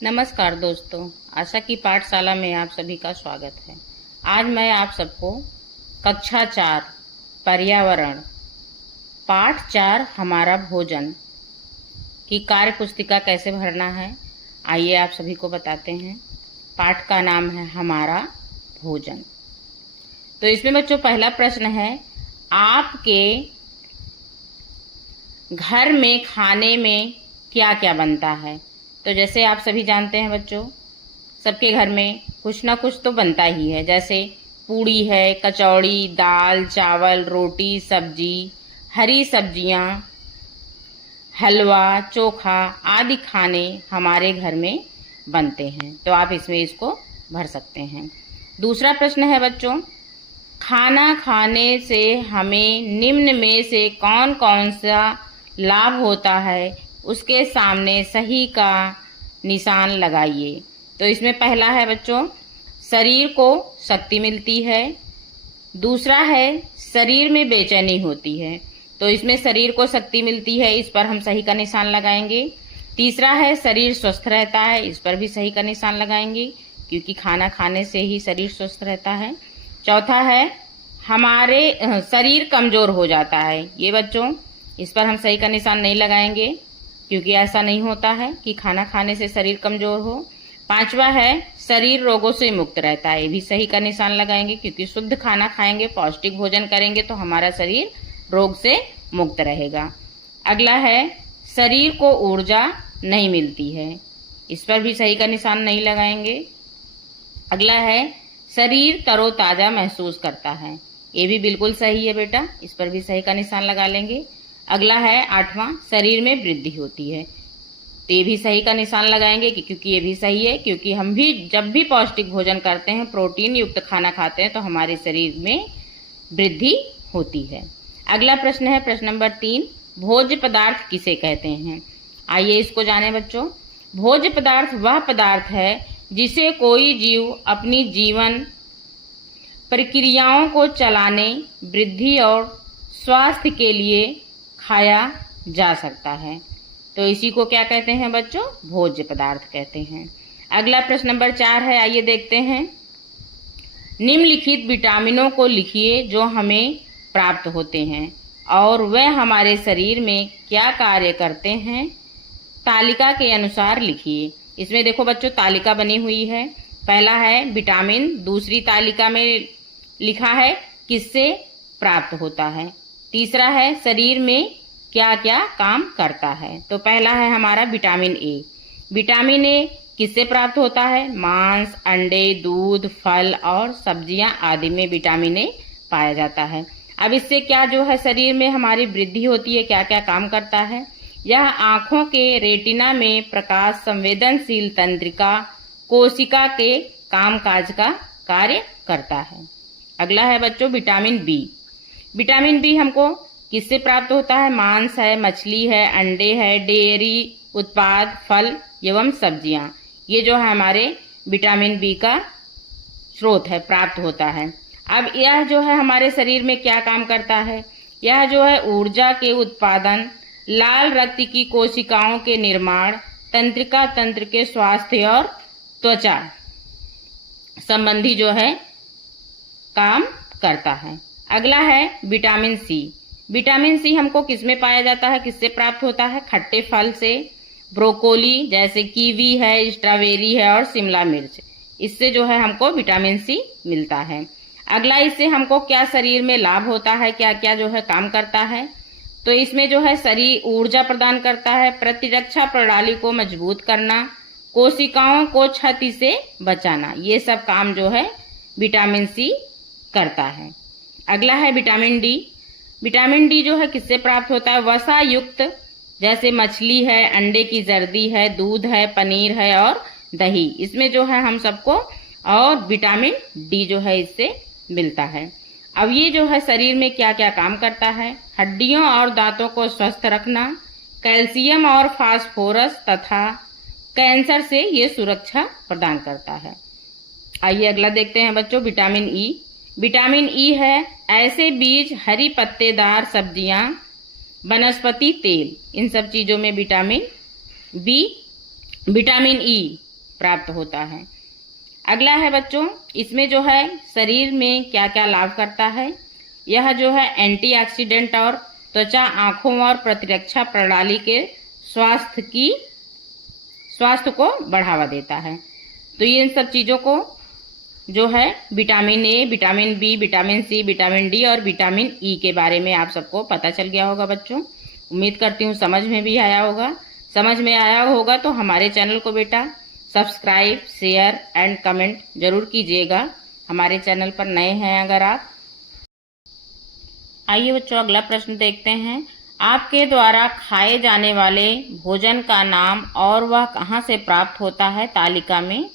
नमस्कार दोस्तों, आशा की पाठशाला में आप सभी का स्वागत है। आज मैं आप सबको कक्षा 4 पर्यावरण पाठ 4 हमारा भोजन की कार्य पुस्तिका कैसे भरना है, आइए आप सभी को बताते हैं। पाठ का नाम है हमारा भोजन। तो इसमें बच्चों पहला प्रश्न है, आपके घर में खाने में क्या क्या बनता है। तो जैसे आप सभी जानते हैं बच्चों, सबके घर में कुछ ना कुछ तो बनता ही है। जैसे पूड़ी है, कचौड़ी, दाल, चावल, रोटी, सब्जी, हरी सब्जियां, हलवा, चोखा आदि खाने हमारे घर में बनते हैं। तो आप इसमें इसको भर सकते हैं। दूसरा प्रश्न है बच्चों, खाना खाने से हमें निम्न में से कौन कौन सा लाभ होता है, उसके सामने सही का निशान लगाइए। तो इसमें पहला है बच्चों, शरीर को शक्ति मिलती है। दूसरा है, शरीर में बेचैनी होती है। तो इसमें शरीर को शक्ति मिलती है, इस पर हम सही का निशान लगाएंगे। तीसरा है, शरीर स्वस्थ रहता है, इस पर भी सही का निशान लगाएंगे, क्योंकि खाना खाने से ही शरीर स्वस्थ रहता है। चौथा है, हमारे शरीर कमजोर हो जाता है। ये बच्चों इस पर हम सही का निशान नहीं लगाएंगे, क्योंकि ऐसा नहीं होता है कि खाना खाने से शरीर कमजोर हो। पांचवा है, शरीर रोगों से मुक्त रहता है, ये भी सही का निशान लगाएंगे, क्योंकि शुद्ध खाना खाएंगे, पौष्टिक भोजन करेंगे तो हमारा शरीर रोग से मुक्त रहेगा। अगला है, शरीर को ऊर्जा नहीं मिलती है, इस पर भी सही का निशान नहीं लगाएंगे। अगला है, शरीर तरोताजा महसूस करता है, ये भी बिल्कुल सही है बेटा, इस पर भी सही का निशान लगा लेंगे। अगला है आठवां, शरीर में वृद्धि होती है, तो ये भी सही का निशान लगाएंगे क्योंकि ये भी सही है, क्योंकि हम भी जब भी पौष्टिक भोजन करते हैं, प्रोटीन युक्त खाना खाते हैं, तो हमारे शरीर में वृद्धि होती है। अगला प्रश्न है प्रश्न नंबर 3, भोज्य पदार्थ किसे कहते हैं। आइए इसको जाने बच्चों। भोज्य पदार्थ वह पदार्थ है जिसे कोई जीव अपनी जीवन प्रक्रियाओं को चलाने, वृद्धि और स्वास्थ्य के लिए खाया जा सकता है। तो इसी को क्या कहते हैं बच्चों, भोज्य पदार्थ कहते हैं। अगला प्रश्न नंबर 4 है, आइए देखते हैं। निम्नलिखित विटामिनों को लिखिए जो हमें प्राप्त होते हैं और वह हमारे शरीर में क्या कार्य करते हैं, तालिका के अनुसार लिखिए। इसमें देखो बच्चों तालिका बनी हुई है। पहला है विटामिन, दूसरी तालिका में लिखा है किससे प्राप्त होता है। तीसरा है शरीर में क्या क्या काम करता है। तो पहला है हमारा विटामिन ए। विटामिन ए किससे प्राप्त होता है, मांस, अंडे, दूध, फल और सब्जियां आदि में विटामिन ए पाया जाता है। अब इससे क्या जो है शरीर में हमारी वृद्धि होती है, क्या क्या काम करता है। यह आंखों के रेटिना में प्रकाश संवेदनशील तंत्रिका कोशिका के कामकाज का कार्य करता है। अगला है बच्चों विटामिन बी। विटामिन बी हमको किससे प्राप्त होता है, मांस है, मछली है, अंडे है, डेयरी उत्पाद, फल एवं सब्जियां, ये जो है हमारे विटामिन बी का स्रोत है, प्राप्त होता है। अब यह जो है हमारे शरीर में क्या काम करता है, यह जो है ऊर्जा के उत्पादन, लाल रक्त की कोशिकाओं के निर्माण, तंत्रिका तंत्र के स्वास्थ्य और त्वचा संबंधी जो है काम करता है। अगला है विटामिन सी। विटामिन सी हमको किसमें पाया जाता है, किससे प्राप्त होता है, खट्टे फल से, ब्रोकोली जैसे कीवी है, स्ट्रॉबेरी है और शिमला मिर्च, इससे जो है हमको विटामिन सी मिलता है। अगला, इससे हमको क्या शरीर में लाभ होता है, क्या क्या जो है काम करता है। तो इसमें जो है शरीर ऊर्जा प्रदान करता है, प्रतिरक्षा प्रणाली को मजबूत करना, कोशिकाओं को क्षति से बचाना, ये सब काम जो है विटामिन सी करता है। अगला है विटामिन डी। विटामिन डी जो है किससे प्राप्त होता है, वसा युक्त जैसे मछली है, अंडे की जर्दी है, दूध है, पनीर है और दही, इसमें जो है हम सबको और विटामिन डी जो है इससे मिलता है। अब ये जो है शरीर में क्या क्या काम करता है, हड्डियों और दांतों को स्वस्थ रखना, कैल्शियम और फास्फोरस तथा कैंसर से ये सुरक्षा प्रदान करता है। आइए अगला देखते हैं बच्चों विटामिन ई। विटामिन ई है ऐसे बीज, हरी पत्तेदार सब्जियां, वनस्पति तेल, इन सब चीजों में विटामिन बी, विटामिन ई प्राप्त होता है। अगला है बच्चों, इसमें जो है शरीर में क्या क्या लाभ करता है। यह जो है एंटीऑक्सीडेंट और त्वचा, आंखों और प्रतिरक्षा प्रणाली के स्वास्थ्य को बढ़ावा देता है। तो ये इन सब चीज़ों को जो है vitamin A, vitamin B, vitamin C, vitamin D और विटामिन ई के बारे में आप सबको पता चल गया होगा बच्चों। उम्मीद करती हूँ समझ में भी आया होगा। समझ में आया होगा तो हमारे चैनल को बेटा सब्सक्राइब, शेयर एंड कमेंट जरूर कीजिएगा। हमारे चैनल पर नए हैं अगर आप। आइए बच्चों अगला प्रश्न देखते हैं। आपके द्वारा खाए जाने वाले भोजन का नाम और वह कहाँ से प्राप्त होता है तालिका में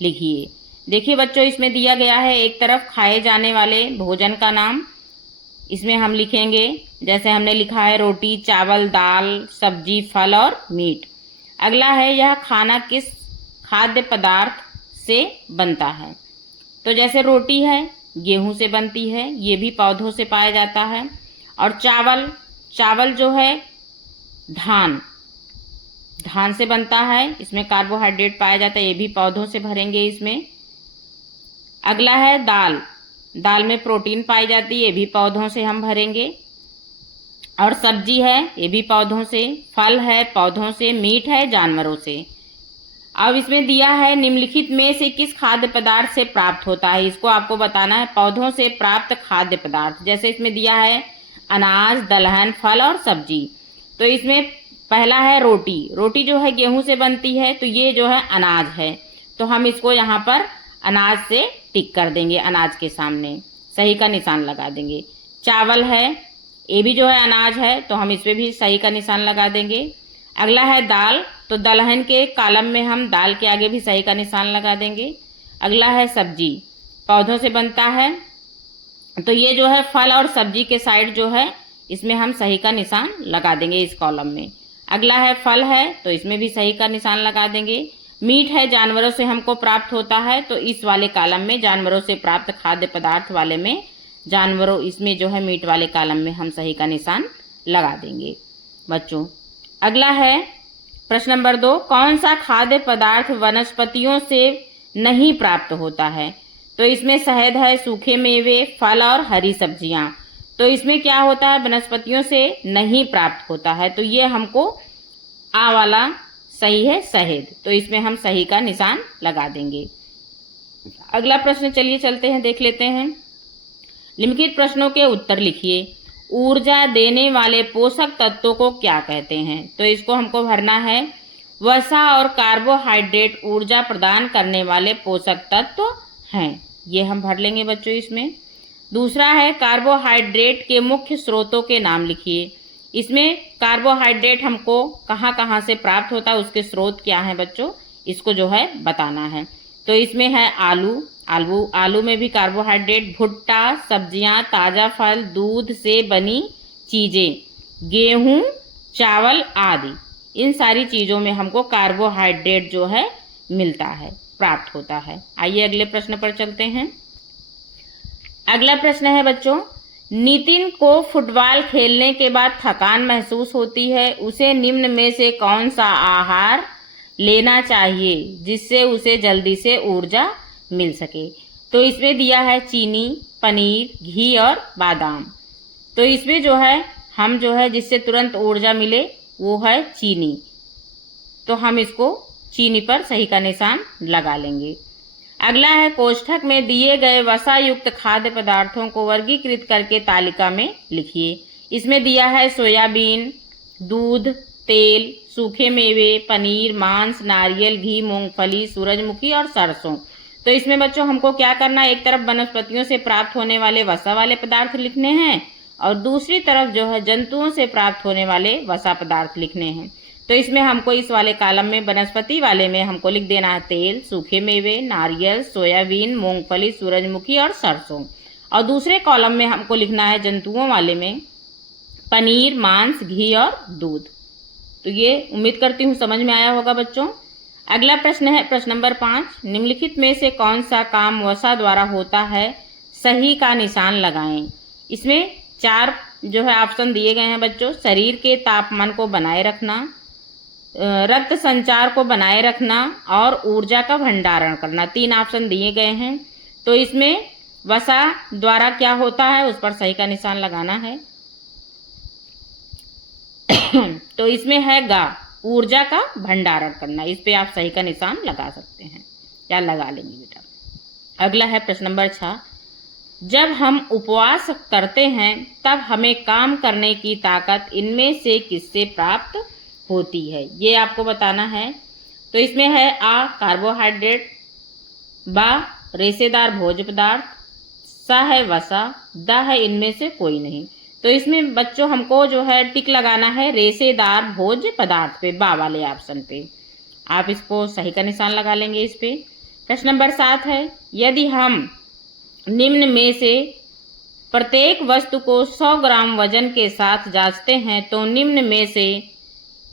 लिखिए। देखिए बच्चों, इसमें दिया गया है एक तरफ खाए जाने वाले भोजन का नाम, इसमें हम लिखेंगे जैसे हमने लिखा है रोटी, चावल, दाल, सब्जी, फल और मीट। अगला है यह खाना किस खाद्य पदार्थ से बनता है। तो जैसे रोटी है गेहूं से बनती है, ये भी पौधों से पाया जाता है। और चावल जो है धान से बनता है, इसमें कार्बोहाइड्रेट पाया जाता है, ये भी पौधों से भरेंगे इसमें। अगला है दाल में प्रोटीन पाई जाती है, ये भी पौधों से हम भरेंगे। और सब्जी है, ये भी पौधों से। फल है पौधों से। मीट है जानवरों से। अब इसमें दिया है निम्नलिखित में से किस खाद्य पदार्थ से प्राप्त होता है, इसको आपको बताना है। पौधों से प्राप्त खाद्य पदार्थ, जैसे इसमें दिया है अनाज, दलहन, फल और सब्जी। तो इसमें पहला है रोटी जो है गेहूं से बनती है, तो ये जो है अनाज है, तो हम इसको यहाँ पर अनाज से टिक कर देंगे, अनाज के सामने सही का निशान लगा देंगे। चावल है, ये भी जो है अनाज है, तो हम इस पर भी सही का निशान लगा देंगे। अगला है दाल, तो दलहन के कॉलम में हम दाल के आगे भी सही का निशान लगा देंगे। अगला है सब्जी, पौधों से बनता है, तो ये जो है फल और सब्जी के साइड जो है इसमें हम सही का निशान लगा देंगे इस कॉलम में। अगला है फल है, तो इसमें भी सही का निशान लगा देंगे। मीट है जानवरों से हमको प्राप्त होता है, तो इस वाले कॉलम में जानवरों से प्राप्त खाद्य पदार्थ वाले में जानवरों, इसमें जो है मीट वाले कॉलम में हम सही का निशान लगा देंगे बच्चों। अगला है प्रश्न नंबर 2, कौन सा खाद्य पदार्थ वनस्पतियों से नहीं प्राप्त होता है। तो इसमें शहद है, सूखे मेवे, फल और हरी सब्जियां। तो इसमें क्या होता है, वनस्पतियों से नहीं प्राप्त होता है, तो ये हमको आ वाला सही है शहद, तो इसमें हम सही का निशान लगा देंगे। अगला प्रश्न चलिए चलते हैं, देख लेते हैं। निम्नलिखित प्रश्नों के उत्तर लिखिए। ऊर्जा देने वाले पोषक तत्वों को क्या कहते हैं। तो इसको हमको भरना है। वसा और कार्बोहाइड्रेट ऊर्जा प्रदान करने वाले पोषक तत्व हैं, ये हम भर लेंगे बच्चों इसमें। दूसरा है कार्बोहाइड्रेट के मुख्य स्रोतों के नाम लिखिए। इसमें कार्बोहाइड्रेट हमको कहाँ कहाँ से प्राप्त होता है, उसके स्रोत क्या हैं बच्चों, इसको जो है बताना है। तो इसमें है आलू में भी कार्बोहाइड्रेट, भुट्टा, सब्जियां, ताज़ा फल, दूध से बनी चीज़ें, गेहूं, चावल आदि, इन सारी चीज़ों में हमको कार्बोहाइड्रेट जो है मिलता है, प्राप्त होता है। आइए अगले प्रश्न पर चलते हैं। अगला प्रश्न है बच्चों, नितिन को फुटबॉल खेलने के बाद थकान महसूस होती है, उसे निम्न में से कौन सा आहार लेना चाहिए जिससे उसे जल्दी से ऊर्जा मिल सके। तो इसमें दिया है चीनी, पनीर, घी और बादाम। तो इसमें जो है हम जो है जिससे तुरंत ऊर्जा मिले वो है चीनी, तो हम इसको चीनी पर सही का निशान लगा लेंगे। अगला है कोष्ठक में दिए गए वसा युक्त खाद्य पदार्थों को वर्गीकृत करके तालिका में लिखिए। इसमें दिया है सोयाबीन, दूध, तेल, सूखे मेवे, पनीर, मांस, नारियल, घी, मूंगफली, सूरजमुखी और सरसों। तो इसमें बच्चों हमको क्या करना है, एक तरफ वनस्पतियों से प्राप्त होने वाले वसा वाले पदार्थ लिखने हैं और दूसरी तरफ जो है जंतुओं से प्राप्त होने वाले वसा पदार्थ लिखने हैं। तो इसमें हमको इस वाले कॉलम में वनस्पति वाले में हमको लिख देना है तेल, सूखे मेवे, नारियल, सोयाबीन, मूंगफली, सूरजमुखी और सरसों। और दूसरे कॉलम में हमको लिखना है जंतुओं वाले में पनीर, मांस, घी और दूध। तो ये उम्मीद करती हूँ समझ में आया होगा बच्चों। अगला प्रश्न है प्रश्न नंबर 5, निम्नलिखित में से कौन सा काम वसा द्वारा होता है, सही का निशान लगाएं। इसमें 4 जो है ऑप्शन दिए गए हैं बच्चों। शरीर के तापमान को बनाए रखना, रक्त संचार को बनाए रखना और ऊर्जा का भंडारण करना। 3 ऑप्शन दिए गए हैं। तो इसमें वसा द्वारा क्या होता है, उस पर सही का निशान लगाना है। तो इसमें है गा, ऊर्जा का भंडारण करना। इस पे आप सही का निशान लगा सकते हैं या लगा लेंगे बेटा। अगला है प्रश्न नंबर 6। जब हम उपवास करते हैं तब हमें काम करने की ताकत इनमें से किससे प्राप्त होती है, ये आपको बताना है। तो इसमें है आ कार्बोहाइड्रेट, बा रेशेदार भोज्य पदार्थ, सा है वसा, दा है इनमें से कोई नहीं। तो इसमें बच्चों हमको जो है टिक लगाना है रेशेदार भोज्य पदार्थ पे, बा वाले ऑप्शन पे। आप इसको सही का निशान लगा लेंगे इस पे। प्रश्न नंबर 7 है, यदि हम निम्न में से प्रत्येक वस्तु को 100 ग्राम वजन के साथ जांचते हैं तो निम्न में से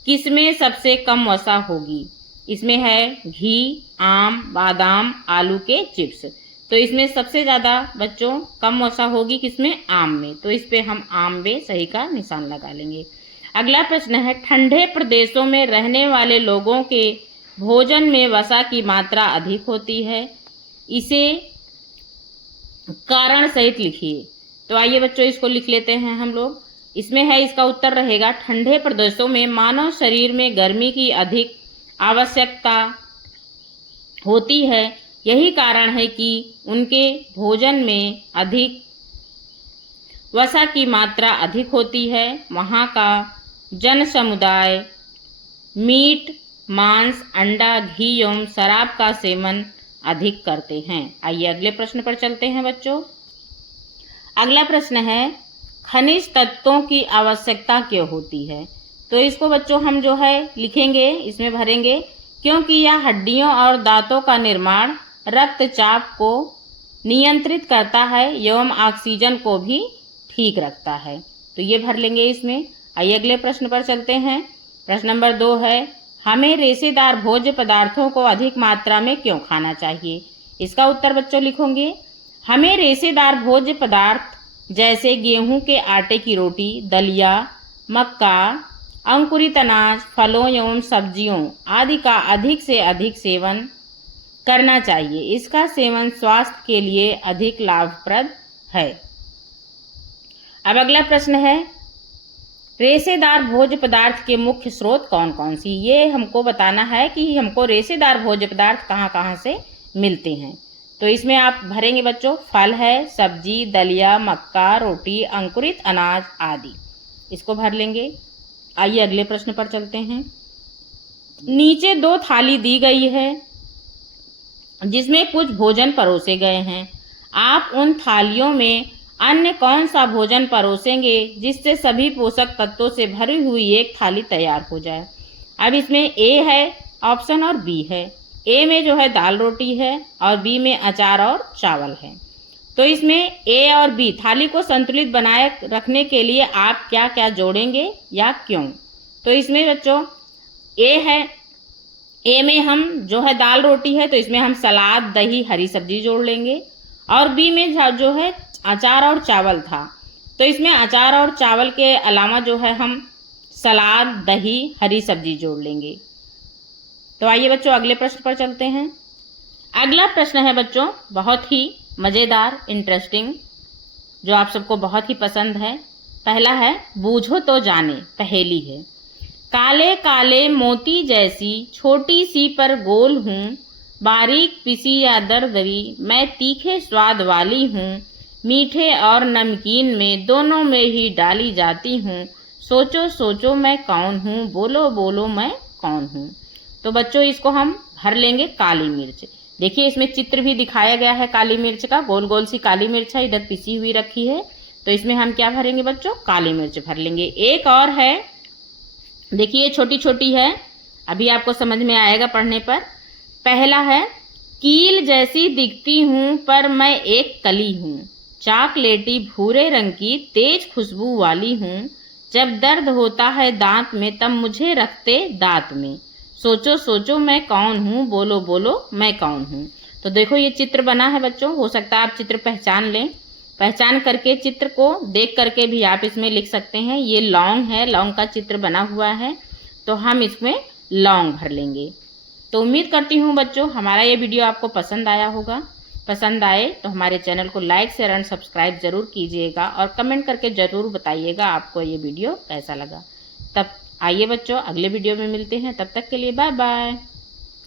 किसमें सबसे कम वसा होगी। इसमें है घी, आम, बादाम, आलू के चिप्स। तो इसमें सबसे ज़्यादा बच्चों कम वसा होगी किसमें, आम में। तो इस पे हम आम में सही का निशान लगा लेंगे। अगला प्रश्न है, ठंडे प्रदेशों में रहने वाले लोगों के भोजन में वसा की मात्रा अधिक होती है, इसे कारण सहित लिखिए। तो आइए बच्चों इसको लिख लेते हैं हम लोग। इसमें है, इसका उत्तर रहेगा ठंडे प्रदेशों में मानव शरीर में गर्मी की अधिक आवश्यकता होती है। यही कारण है कि उनके भोजन में अधिक वसा की मात्रा अधिक होती है। वहाँ का जन समुदाय मीट, मांस, अंडा, घी एवं शराब का सेवन अधिक करते हैं। आइए अगले प्रश्न पर चलते हैं बच्चों। अगला प्रश्न है, खनिज तत्वों की आवश्यकता क्यों होती है। तो इसको बच्चों हम जो है लिखेंगे, इसमें भरेंगे, क्योंकि यह हड्डियों और दांतों का निर्माण, रक्तचाप को नियंत्रित करता है एवं ऑक्सीजन को भी ठीक रखता है। तो ये भर लेंगे इसमें। आइए अगले प्रश्न पर चलते हैं। प्रश्न नंबर 2 है, हमें रेशेदार भोज्य पदार्थों को अधिक मात्रा में क्यों खाना चाहिए। इसका उत्तर बच्चों लिखोगे, हमें रेशेदार भोज्य पदार्थ जैसे गेहूं के आटे की रोटी, दलिया, मक्का, अंकुरित अनाज, फलों एवं सब्जियों आदि का अधिक से अधिक सेवन करना चाहिए। इसका सेवन स्वास्थ्य के लिए अधिक लाभप्रद है। अब अगला प्रश्न है, रेशेदार भोज्य पदार्थ के मुख्य स्रोत कौन कौन सी। ये हमको बताना है कि हमको रेशेदार भोज्य पदार्थ कहाँ कहाँ से मिलते हैं। तो इसमें आप भरेंगे बच्चों, फल है, सब्जी, दलिया, मक्का, रोटी, अंकुरित अनाज आदि। इसको भर लेंगे। आइए अगले प्रश्न पर चलते हैं। नीचे 2 थाली दी गई है जिसमें कुछ भोजन परोसे गए हैं। आप उन थालियों में अन्य कौन सा भोजन परोसेंगे जिससे सभी पोषक तत्वों से भरी हुई एक थाली तैयार हो जाए। अब इसमें ए है ऑप्शन और बी है। ए में जो है दाल रोटी है और बी में अचार और चावल है। तो इसमें ए और बी थाली को संतुलित बनाए रखने के लिए आप क्या क्या जोड़ेंगे या क्यों। तो इसमें बच्चों ए है, ए में हम जो है दाल रोटी है तो इसमें हम सलाद, दही, हरी सब्जी जोड़ लेंगे। और बी में जो है अचार और चावल था तो इसमें अचार और चावल के अलावा जो है हम सलाद, दही, हरी सब्जी जोड़ लेंगे। तो आइए बच्चों अगले प्रश्न पर चलते हैं। अगला प्रश्न है बच्चों बहुत ही मज़ेदार, इंटरेस्टिंग, जो आप सबको बहुत ही पसंद है। पहला है, बूझो तो जाने, पहेली है। काले काले मोती जैसी छोटी सी पर गोल हूँ, बारीक पिसी या दरदरी, मैं तीखे स्वाद वाली हूँ, मीठे और नमकीन में दोनों में ही डाली जाती हूँ, सोचो सोचो मैं कौन हूँ, बोलो बोलो मैं कौन हूँ। तो बच्चों इसको हम भर लेंगे काली मिर्च। देखिए इसमें चित्र भी दिखाया गया है काली मिर्च का, गोल गोल सी काली मिर्च है, इधर पिसी हुई रखी है। तो इसमें हम क्या भरेंगे बच्चों, काली मिर्च भर लेंगे। एक और है, देखिए छोटी छोटी है, अभी आपको समझ में आएगा पढ़ने पर। पहला है, कील जैसी दिखती हूँ पर मैं एक कली हूँ, चॉकलेटी भूरे रंग की तेज खुशबू वाली हूँ, जब दर्द होता है दांत में तब मुझे रखते दांत में, सोचो सोचो मैं कौन हूँ, बोलो बोलो मैं कौन हूँ। तो देखो ये चित्र बना है बच्चों, हो सकता है आप चित्र पहचान लें। पहचान करके चित्र को देख करके भी आप इसमें लिख सकते हैं। ये लौंग है, लौंग का चित्र बना हुआ है तो हम इसमें लौंग भर लेंगे। तो उम्मीद करती हूँ बच्चों हमारा ये वीडियो आपको पसंद आया होगा। पसंद आए तो हमारे चैनल को लाइक शेयर एंड सब्सक्राइब ज़रूर कीजिएगा और कमेंट करके ज़रूर बताइएगा आपको ये वीडियो कैसा लगा। तब आइए बच्चों अगले वीडियो में मिलते हैं, तब तक के लिए बाय बाय।